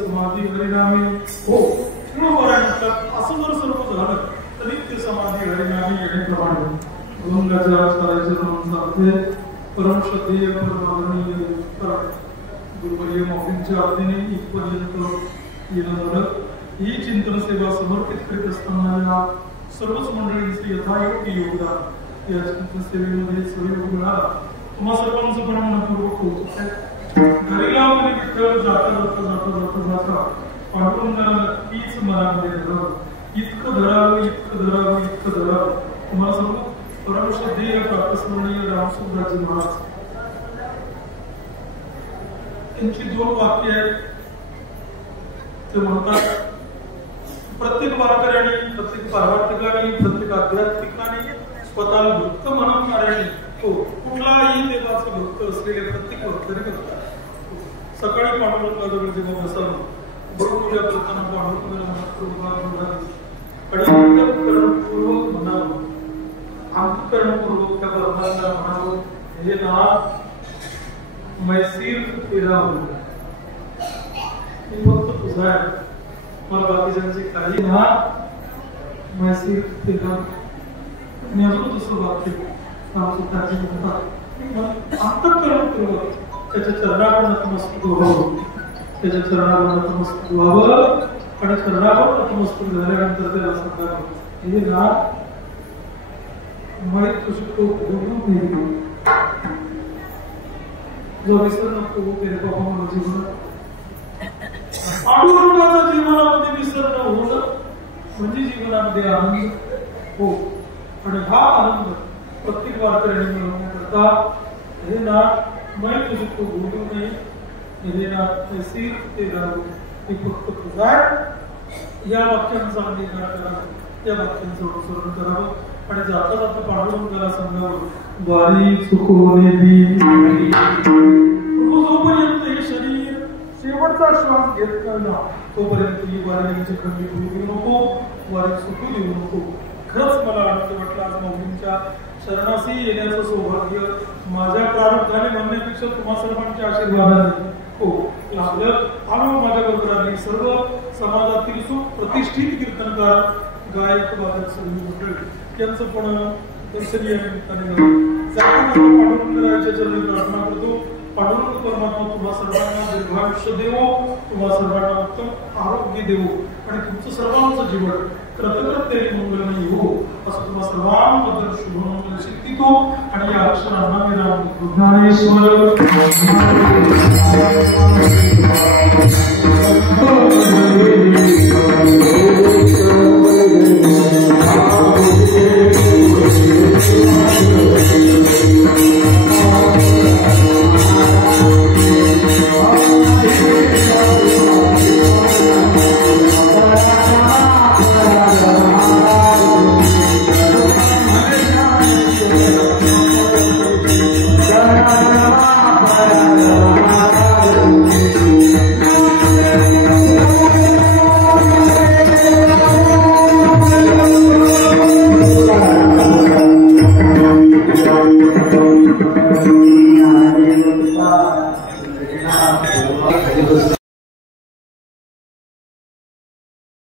समाधी हरिनामी हो असं जर सर्व झालं तर नित्य समाधी हरिनामी येण्याप्रमाणे भुंगाच्या चालायचे परम श्रद्धेय परमादरणीय गुरुवर्य मौलींच्या आज्ञेने इथपर्यंत येणं झालं. ही चिंतन सेवा समर्पित करीत असताना या सर्वच मंडळींचे यथायोग्य योगदान या चिंतन सेवेमध्ये सहयोग मिळाला. तुम्हा सर्वांचं पण मनपूर्वक कौतुक आहे. घरीला विठ्ठल जाता पांडुरंगाला नक्कीच मनामध्ये धरावं. इतकं धरावं तुम्हाला सर्व परम श्रद्धेय प्रातस्मरणीय रामसुंदराजी महाराज त्यांची 2 वाक्य आहेत. ते म्हणतात प्रत्येक वारकऱ्याने प्रत्येक पारमार्थिकाने प्रत्येक आध्यात्मिकाने स्वतःला भक्त म्हणणाऱ्याने तो कुठलाही देवाचा भक्त असलेले प्रत्येक भक्ताने करतात. सकाळी पांडुरंगाजवळ जेव्हा बसावं बरोबर करताना पांडुरंगाला अंतःकरणपूर्वक म्हणावं. अंतःकरणपूर्वक त्या परमात्म्याला म्हणावं हे नाम मैसीर फिरावं. फक्त तुझा आहे मला बाकीच्यांचे काही ना मैसीर फिरावं. मी अजून दुसरं वाक्य अंतःकरणपूर्वक त्याच्या चरणावर नतमस्तक व्हावं. त्याच्या चरणावर नतमस्तक व्हावं आणि चरणावर नतमस्तक झाल्यानंतर त्याला सांगावं हे ना माहीत तुझको बोलून नाही जो विसर नको तेरे बाबा मला जीवन पांडुरंगाच्या जीवनामध्ये विसरणं होणं म्हणजे जीवनामध्ये आनंद हो. आणि हा आनंद प्रत्येक वारकऱ्याने मिळवण्याकरता हे ना मैं तुझको बोलू नये हे ना तैसीर ते राहू हे फक्त तुझा या वाक्यांचा अंगीकार करावा. या वाक्यांचं अनुसरण करावं आणि जाता जाता पांडुरंगाला सांगावं वारी चुकवणे दी जोपर्यंत हे शरीर शेवटचा श्वास घेत ना तोपर्यंत ही वारीची खंडी होऊ नको. वारी चुकू देऊ नको. खरंच मला आनंद वाटला आज मौलींच्या शरणाशी येण्याचं सौभाग्य माझ्या प्रारब्धाने म्हणण्यापेक्षा तुम्हा सर्वांच्या आशीर्वादाने हो लाभलं. आणि माझ्या बरोबर सर्व समाजातील सुप्रतिष्ठित कीर्तनकार गायक वादक सर्व मंडळी यांचं पण दर्शनीय निमित्ताने पांडुरंगाच्या चरणी प्रार्थना करतो. पांडुरंग परमात्मा तुम्हा सर्वांना दीर्घायुष्य देवो. तुम्हा सर्वांना उत्तम आरोग्य देवो आणि तुमचं सर्वांचं जीवन कृतकृत्य मंगलमय हो असं तुम्हा सर्वांबद्दल शुभमंगल शिकतो. आणि या अक्षरांना मी ज्ञानेश्वर